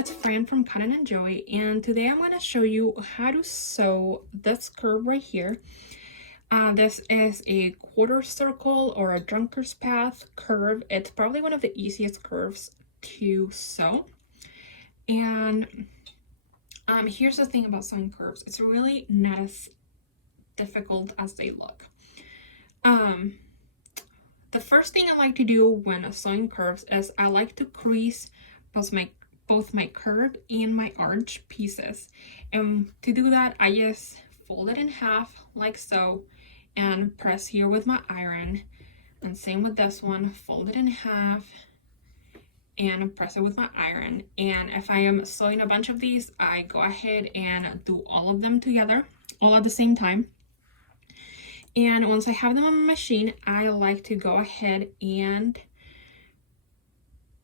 it's Fran from Conan and Joey, and today I'm going to show you how to sew this curve right here. This is a quarter circle or a drunkard's path curve. It's probably one of the easiest curves to sew. And here's the thing about sewing curves. It's really not as difficult as they look. The first thing I like to do when sewing curves is I like to crease both my curve and my arch pieces. And to do that, I just fold it in half like so and press here with my iron. And same with this one, fold it in half and press it with my iron. And if I am sewing a bunch of these, I go ahead and do all of them together, all at the same time. And once I have them on my machine, I like to go ahead and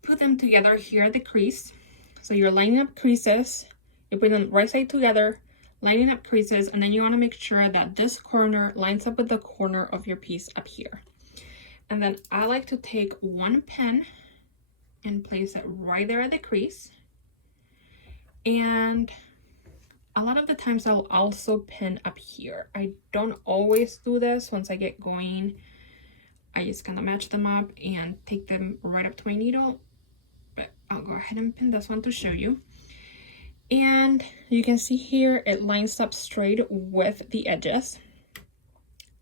put them together here at the crease. So you're lining up creases, you put them right side together, lining up creases, and then you want to make sure that this corner lines up with the corner of your piece up here. And then I like to take one pin and place it right there at the crease. And a lot of the times I'll also pin up here. I don't always do this. Once I get going, I just kind of match them up and take them right up to my needle. But I'll go ahead and pin this one to show you. And you can see here it lines up straight with the edges.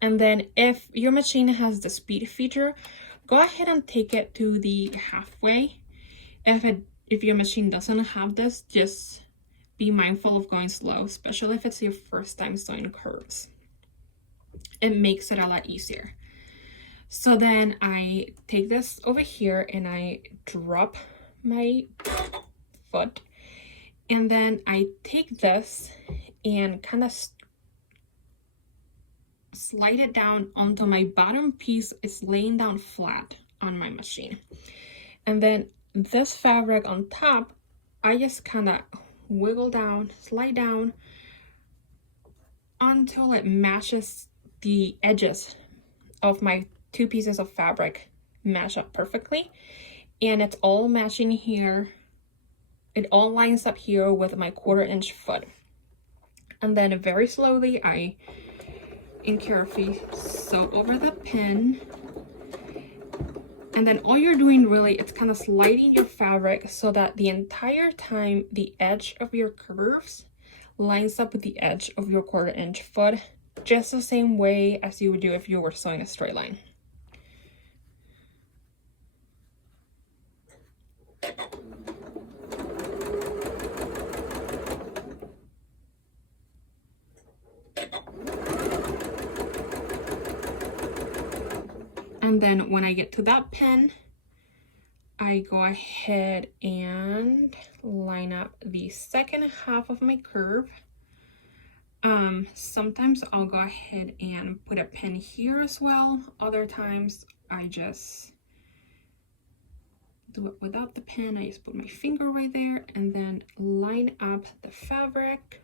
And then if your machine has the speed feature, go ahead and take it to the halfway. If your machine doesn't have this, just be mindful of going slow, especially if it's your first time sewing curves. It makes it a lot easier. So then I take this over here and I drop my foot, and then I take this and kind of slide it down onto my bottom piece. It's laying down flat on my machine. And then this fabric on top, I just kind of wiggle down, slide down until it matches the edges of my two pieces of fabric, match up perfectly. And it's all matching here. It all lines up here with my 1/4-inch foot. And then very slowly, I carefully sew over the pin. And then all you're doing really, it's kind of sliding your fabric so that the entire time the edge of your curves lines up with the edge of your 1/4-inch foot, just the same way as you would do if you were sewing a straight line. And then when I get to that pin, I go ahead and line up the second half of my curve. Sometimes I'll go ahead and put a pin here as well. Other times I just do it without the pin. I just put my finger right there and then line up the fabric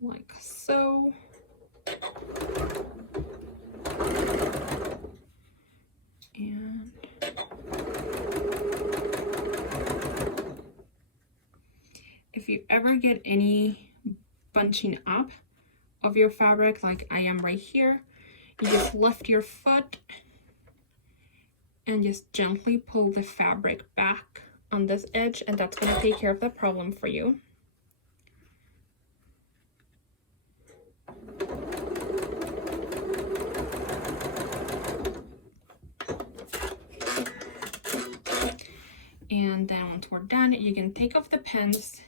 like so. And if you ever get any bunching up of your fabric, like I am right here, you just lift your foot and just gently pull the fabric back on this edge, and that's going to take care of the problem for you. And then once we're done, you can take off the pins.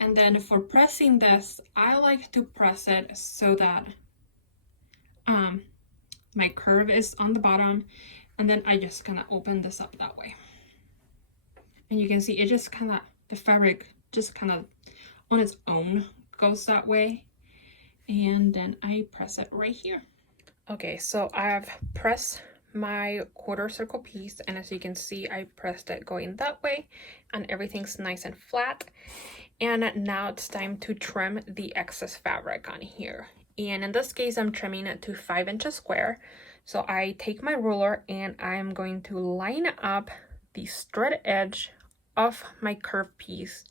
And then for pressing this, I like to press it so that my curve is on the bottom, and then I just kind of open this up that way. And you can see it just kind of, the fabric just kind of on its own goes that way. And then I press it right here. Okay, so I have pressed my 1/4 circle piece, and as you can see, I pressed it going that way and everything's nice and flat. And now it's time to trim the excess fabric on here. And in this case, I'm trimming it to 5 inches square. So I take my ruler and I'm going to line up the straight edge of my curved piece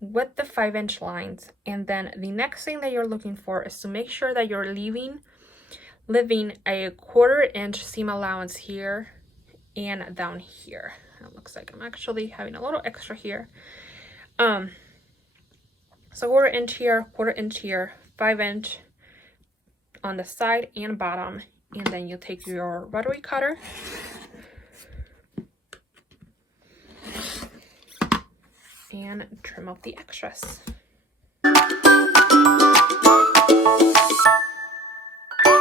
with the 5-inch lines. And then the next thing that you're looking for is to make sure that you're leaving a 1/4 inch seam allowance here and down here. It looks like I'm actually having a little extra here. So 1/4 inch here, 1/4 inch here, 5-inch on the side and bottom, and then you take your rotary cutter and trim out the extras.